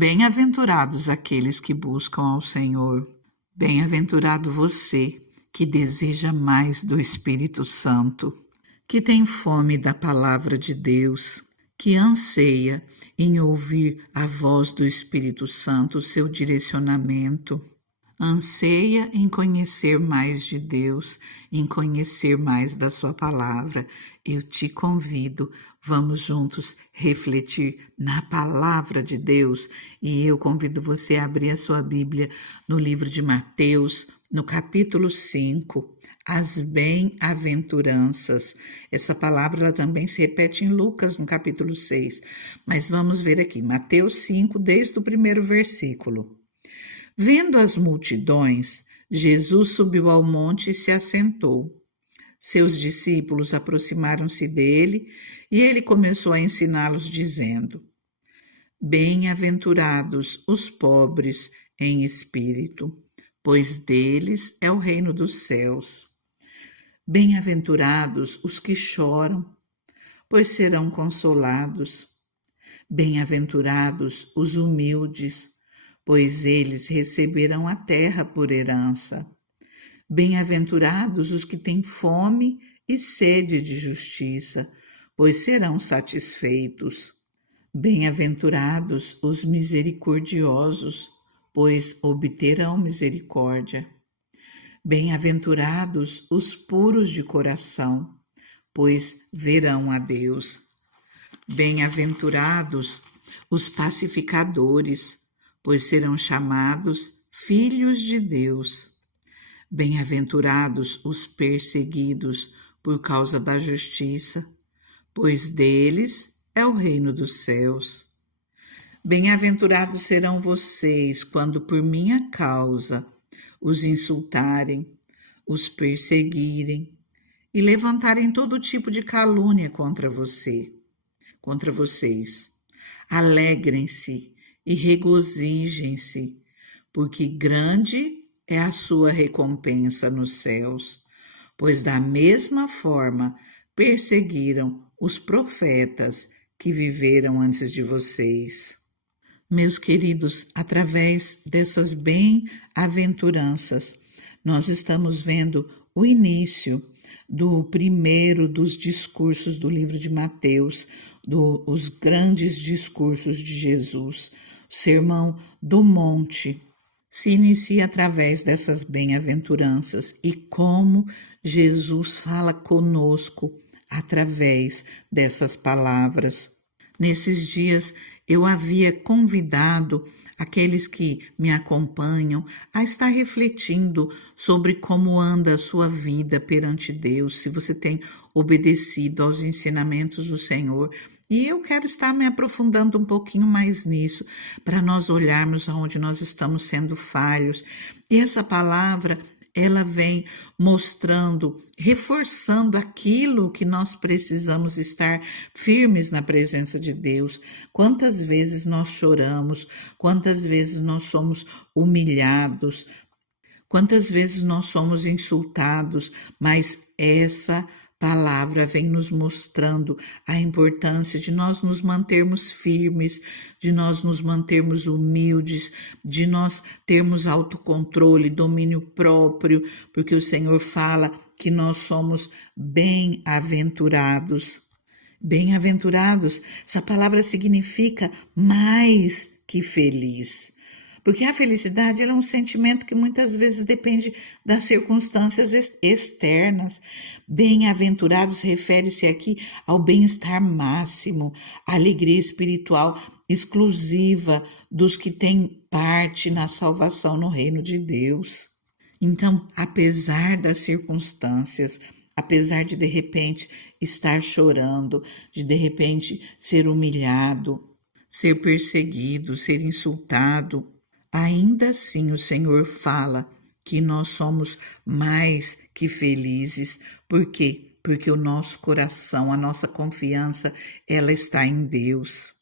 Bem-aventurados aqueles que buscam ao Senhor. Bem-aventurado você que deseja mais do Espírito Santo, que tem fome da palavra de Deus, que anseia em ouvir a voz do Espírito Santo, seu direcionamento. Anseia em conhecer mais de Deus, em conhecer mais da sua palavra. Eu te convido, vamos juntos refletir na palavra de Deus. E eu convido você a abrir a sua Bíblia no livro de Mateus, no capítulo 5, as bem-aventuranças. Essa palavra ela também se repete em Lucas, no capítulo 6. Mas vamos ver aqui, Mateus 5, desde o primeiro versículo. Vendo as multidões, Jesus subiu ao monte e se assentou. Seus discípulos aproximaram-se dele e ele começou a ensiná-los, dizendo: Bem-aventurados os pobres em espírito, pois deles é o reino dos céus. Bem-aventurados os que choram, pois serão consolados. Bem-aventurados os humildes, pois eles receberão a terra por herança. Bem-aventurados os que têm fome e sede de justiça, pois serão satisfeitos. Bem-aventurados os misericordiosos, pois obterão misericórdia. Bem-aventurados os puros de coração, pois verão a Deus. Bem-aventurados os pacificadores, pois serão chamados filhos de Deus. Bem-aventurados os perseguidos por causa da justiça, pois deles é o reino dos céus. Bem-aventurados serão vocês quando por minha causa os insultarem, os perseguirem e levantarem todo tipo de calúnia contra vocês. Alegrem-se e regozijem-se, porque grande é a sua recompensa nos céus, pois da mesma forma perseguiram os profetas que viveram antes de vocês. Meus queridos, através dessas bem-aventuranças, nós estamos vendo o início do primeiro dos discursos do livro de Mateus, os grandes discursos de Jesus. O Sermão do Monte se inicia através dessas bem-aventuranças e como Jesus fala conosco através dessas palavras. Nesses dias eu havia convidado aqueles que me acompanham a estar refletindo sobre como anda a sua vida perante Deus, se você tem obedecido aos ensinamentos do Senhor. E eu quero estar me aprofundando um pouquinho mais nisso, para nós olharmos aonde nós estamos sendo falhos. E essa palavra, ela vem mostrando, reforçando aquilo que nós precisamos estar firmes na presença de Deus. Quantas vezes nós choramos, quantas vezes nós somos humilhados, quantas vezes nós somos insultados, mas essa palavra vem nos mostrando a importância de nós nos mantermos firmes, de nós nos mantermos humildes, de nós termos autocontrole, domínio próprio, porque o Senhor fala que nós somos bem-aventurados. Bem-aventurados, essa palavra significa mais que feliz. Porque a felicidade ela é um sentimento que muitas vezes depende das circunstâncias externas. Bem-aventurados refere-se aqui ao bem-estar máximo, à alegria espiritual exclusiva dos que têm parte na salvação no reino de Deus. Então, apesar das circunstâncias, apesar de repente estar chorando, de repente ser humilhado, ser perseguido, ser insultado, ainda assim o Senhor fala que nós somos mais que felizes. Por quê? Porque o nosso coração, a nossa confiança, ela está em Deus.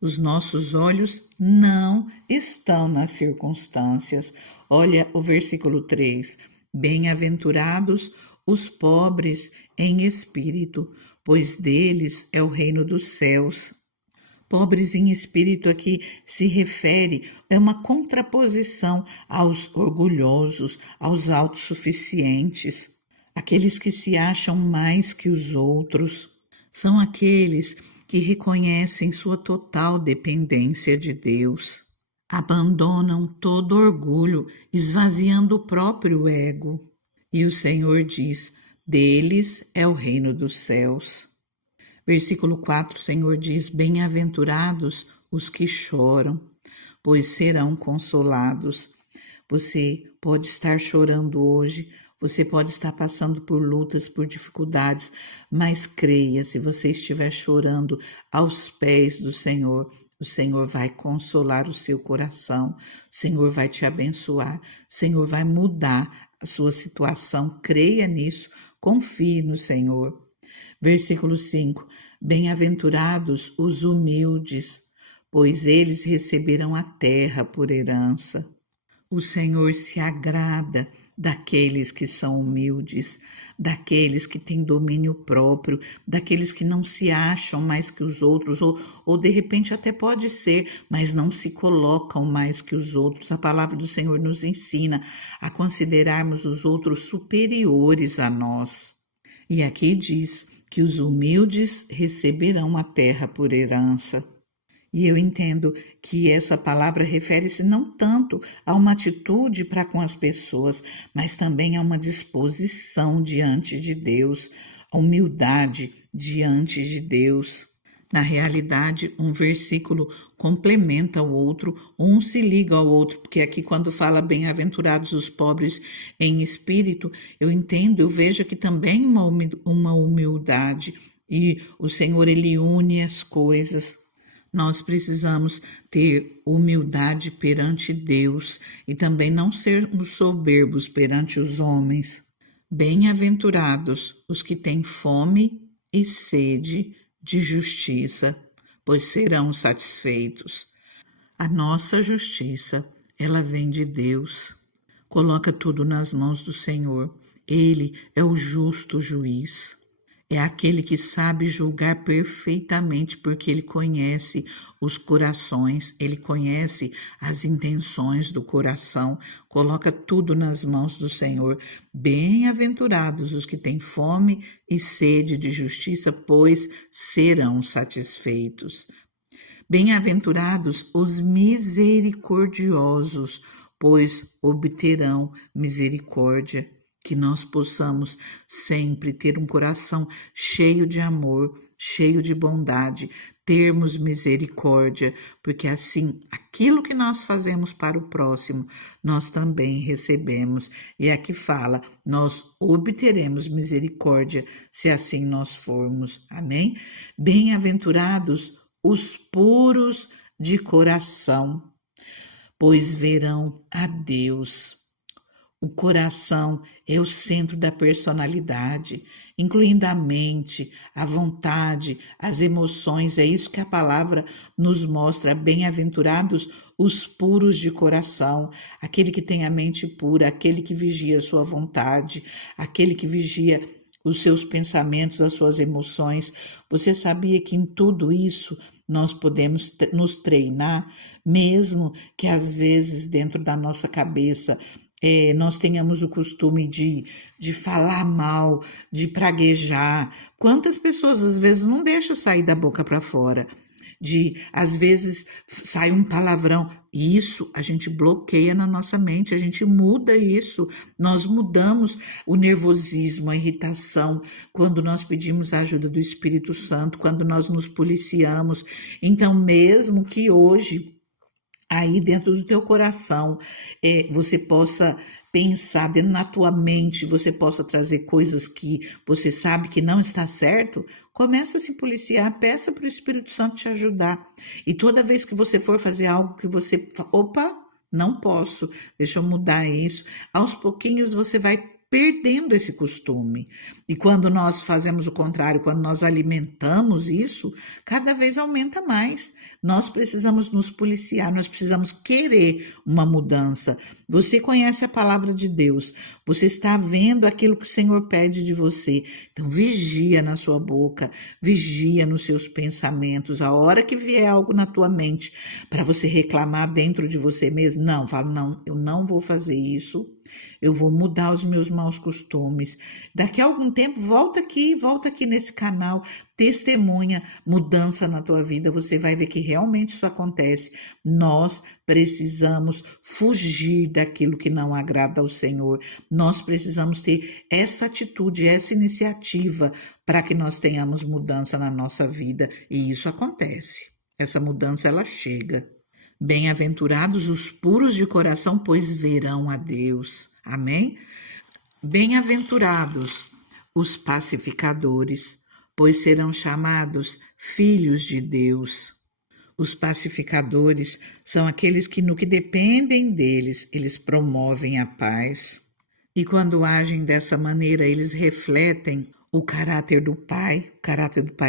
Os nossos olhos não estão nas circunstâncias. Olha o versículo 3. Bem-aventurados os pobres em espírito, pois deles é o reino dos céus. Pobres em espírito aqui se refere, é uma contraposição aos orgulhosos, aos autossuficientes, aqueles que se acham mais que os outros. São aqueles que reconhecem sua total dependência de Deus. Abandonam todo orgulho, esvaziando o próprio ego. E o Senhor diz: deles é o reino dos céus. Versículo 4, o Senhor diz: bem-aventurados os que choram, pois serão consolados. Você pode estar chorando hoje, você pode estar passando por lutas, por dificuldades, mas creia, se você estiver chorando aos pés do Senhor, o Senhor vai consolar o seu coração, o Senhor vai te abençoar, o Senhor vai mudar a sua situação. Creia nisso, confie no Senhor. Versículo 5, bem-aventurados os humildes, pois eles receberão a terra por herança. O Senhor se agrada daqueles que são humildes, daqueles que têm domínio próprio, daqueles que não se acham mais que os outros, ou de repente até pode ser, mas não se colocam mais que os outros. A palavra do Senhor nos ensina a considerarmos os outros superiores a nós. E aqui diz que os humildes receberão a terra por herança. E eu entendo que essa palavra refere-se não tanto a uma atitude para com as pessoas, mas também a uma disposição diante de Deus, a humildade diante de Deus. Na realidade, um versículo complementa o outro, um se liga ao outro, porque aqui quando fala bem-aventurados os pobres em espírito, eu entendo, eu vejo aqui também uma humildade, e o Senhor, Ele une as coisas. Nós precisamos ter humildade perante Deus e também não sermos soberbos perante os homens. Bem-aventurados os que têm fome e sede de justiça, pois serão satisfeitos. A nossa justiça, ela vem de Deus. Coloca tudo nas mãos do Senhor. Ele é o justo juiz. É aquele que sabe julgar perfeitamente, porque ele conhece os corações, ele conhece as intenções do coração. Coloca tudo nas mãos do Senhor. Bem-aventurados os que têm fome e sede de justiça, pois serão satisfeitos. Bem-aventurados os misericordiosos, pois obterão misericórdia. Que nós possamos sempre ter um coração cheio de amor, cheio de bondade, termos misericórdia, porque assim, aquilo que nós fazemos para o próximo, nós também recebemos. E aqui fala, nós obteremos misericórdia, se assim nós formos. Amém? Bem-aventurados os puros de coração, pois verão a Deus. O coração é o centro da personalidade, incluindo a mente, a vontade, as emoções. É isso que a palavra nos mostra. Bem-aventurados os puros de coração, aquele que tem a mente pura, aquele que vigia a sua vontade, aquele que vigia os seus pensamentos, as suas emoções. Você sabia que em tudo isso nós podemos nos treinar, mesmo que às vezes dentro da nossa cabeça nós tenhamos o costume de falar mal, de praguejar. Quantas pessoas às vezes não deixam sair da boca para fora? Às vezes sai um palavrão. Isso a gente bloqueia na nossa mente, a gente muda isso. Nós mudamos o nervosismo, a irritação, quando nós pedimos a ajuda do Espírito Santo, quando nós nos policiamos. Então, mesmo que hoje aí dentro do teu coração, você possa pensar dentro na tua mente, você possa trazer coisas que você sabe que não está certo, começa a se policiar, peça para o Espírito Santo te ajudar. E toda vez que você for fazer algo que você, opa, não posso, deixa eu mudar isso. Aos pouquinhos você vai perdendo esse costume. E quando nós fazemos o contrário, quando nós alimentamos isso, cada vez aumenta mais. Nós precisamos nos policiar, nós precisamos querer uma mudança. Você conhece a palavra de Deus, você está vendo aquilo que o Senhor pede de você. Então, vigia na sua boca, vigia nos seus pensamentos. A hora que vier algo na tua mente para você reclamar dentro de você mesmo, não, fala, não, eu não vou fazer isso. Eu vou mudar os meus maus costumes. Daqui a algum tempo, volta aqui nesse canal, testemunha mudança na tua vida. Você vai ver que realmente isso acontece. Nós precisamos fugir daquilo que não agrada ao Senhor. Nós precisamos ter essa atitude, essa iniciativa para que nós tenhamos mudança na nossa vida. E isso acontece. Essa mudança, ela chega. Bem-aventurados os puros de coração, pois verão a Deus. Amém? Bem-aventurados os pacificadores, pois serão chamados filhos de Deus. Os pacificadores são aqueles que, no que dependem deles, eles promovem a paz. E quando agem dessa maneira, eles refletem o caráter do Pai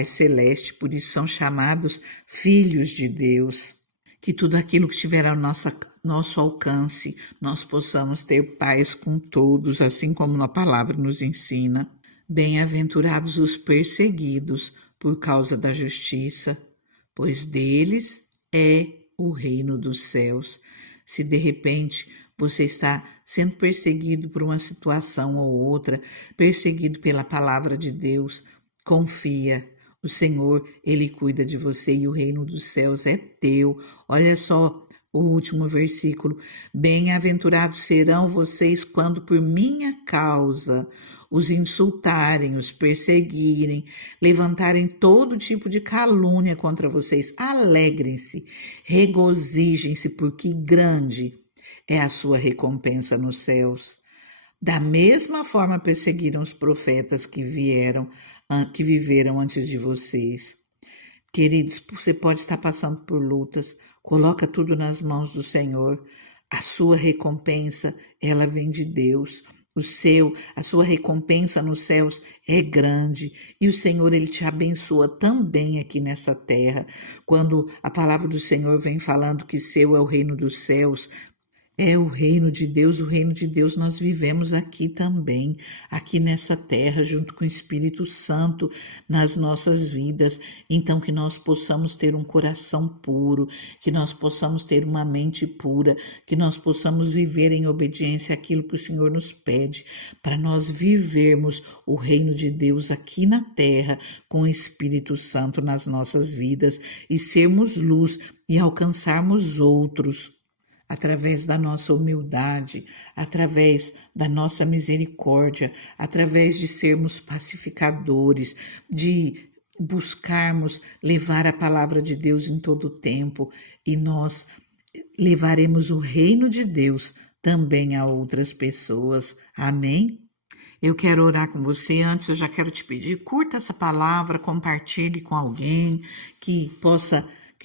Celeste, por isso são chamados filhos de Deus. Que tudo aquilo que estiver ao nosso alcance, nós possamos ter paz com todos, assim como a palavra nos ensina. Bem-aventurados os perseguidos por causa da justiça, pois deles é o reino dos céus. Se de repente você está sendo perseguido por uma situação ou outra, perseguido pela palavra de Deus, confia. O Senhor, Ele cuida de você e o reino dos céus é teu. Olha só o último versículo. Bem-aventurados serão vocês quando por minha causa os insultarem, os perseguirem, levantarem todo tipo de calúnia contra vocês. Alegrem-se, regozijem-se, porque grande é a sua recompensa nos céus. Da mesma forma perseguiram os profetas que viveram antes de vocês. Queridos, você pode estar passando por lutas, coloca tudo nas mãos do Senhor. A sua recompensa, ela vem de Deus. A sua recompensa nos céus é grande e o Senhor, Ele te abençoa também aqui nessa terra. Quando a palavra do Senhor vem falando que seu é o reino dos céus, é o reino de Deus nós vivemos aqui também, aqui nessa terra, junto com o Espírito Santo nas nossas vidas. Então, que nós possamos ter um coração puro, que nós possamos ter uma mente pura, que nós possamos viver em obediência àquilo que o Senhor nos pede, para nós vivermos o reino de Deus aqui na terra, com o Espírito Santo nas nossas vidas e sermos luz e alcançarmos outros através da nossa humildade, através da nossa misericórdia, através de sermos pacificadores, de buscarmos levar a palavra de Deus em todo o tempo, e nós levaremos o reino de Deus também a outras pessoas. Amém? Eu quero orar com você. Antes, eu já quero te pedir, curta essa palavra, compartilhe com alguém que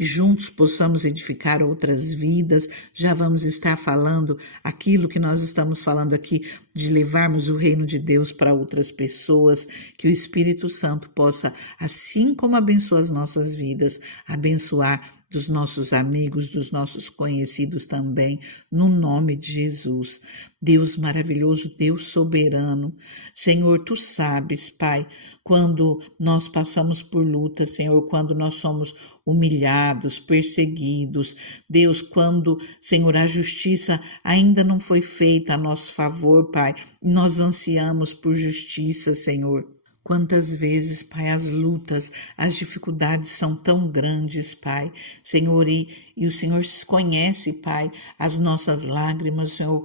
juntos possamos edificar outras vidas. Já vamos estar falando aquilo que nós estamos falando aqui, de levarmos o reino de Deus para outras pessoas, que o Espírito Santo possa, assim como abençoa as nossas vidas, abençoar dos nossos amigos, dos nossos conhecidos também, no nome de Jesus. Deus maravilhoso, Deus soberano, Senhor, Tu sabes, Pai, quando nós passamos por luta, Senhor, quando nós somos humilhados, perseguidos, Deus, quando, Senhor, a justiça ainda não foi feita a nosso favor, Pai, nós ansiamos por justiça, Senhor. Quantas vezes, Pai, as lutas, as dificuldades são tão grandes, Pai, Senhor, e o Senhor conhece, Pai, as nossas lágrimas, o Senhor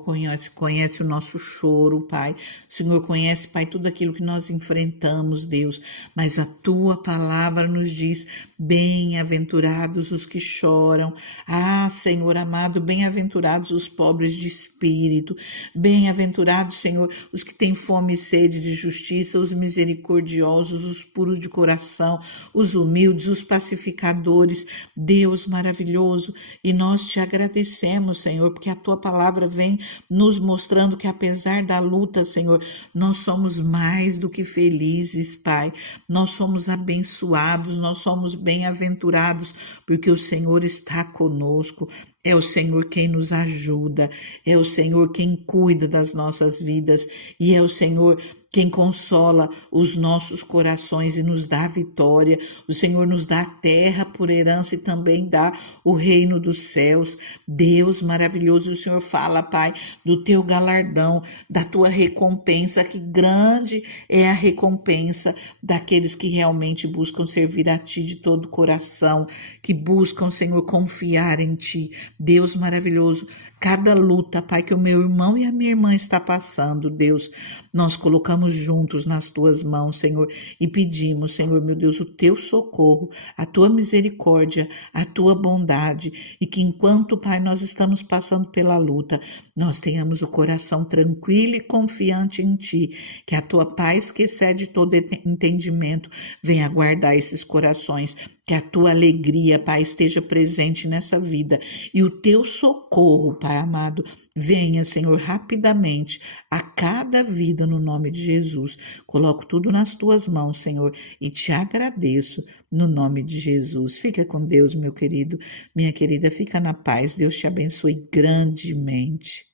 conhece o nosso choro, Pai, o Senhor conhece, Pai, tudo aquilo que nós enfrentamos, Deus, mas a Tua palavra nos diz, bem-aventurados os que choram, Senhor amado, bem-aventurados os pobres de espírito, bem-aventurados, Senhor, os que têm fome e sede de justiça, os misericordiosos, os puros de coração, os humildes, os pacificadores. Deus maravilhoso, maravilhoso, e nós te agradecemos, Senhor, porque a tua palavra vem nos mostrando que apesar da luta, Senhor, nós somos mais do que felizes, Pai. Nós somos abençoados, nós somos bem-aventurados, porque o Senhor está conosco. É o Senhor quem nos ajuda, é o Senhor quem cuida das nossas vidas, e é o Senhor quem consola os nossos corações e nos dá a vitória. O Senhor nos dá a terra por herança e também dá o reino dos céus. Deus maravilhoso, o Senhor fala, Pai, do teu galardão, da tua recompensa, que grande é a recompensa daqueles que realmente buscam servir a Ti de todo o coração, que buscam, Senhor, confiar em Ti. Deus maravilhoso, cada luta, Pai, que o meu irmão e a minha irmã está passando, Deus, nós colocamos juntos nas tuas mãos, Senhor, e pedimos, Senhor, meu Deus, o teu socorro, a tua misericórdia, a tua bondade, e que enquanto, Pai, nós estamos passando pela luta, nós tenhamos o coração tranquilo e confiante em Ti, que a tua paz, que excede todo entendimento, venha guardar esses corações, que a tua alegria, Pai, esteja presente nessa vida, e o teu socorro, Pai amado, venha, Senhor, rapidamente a cada vida no nome de Jesus. Coloco tudo nas tuas mãos, Senhor, e te agradeço no nome de Jesus. Fica com Deus, meu querido, minha querida, fica na paz. Deus te abençoe grandemente.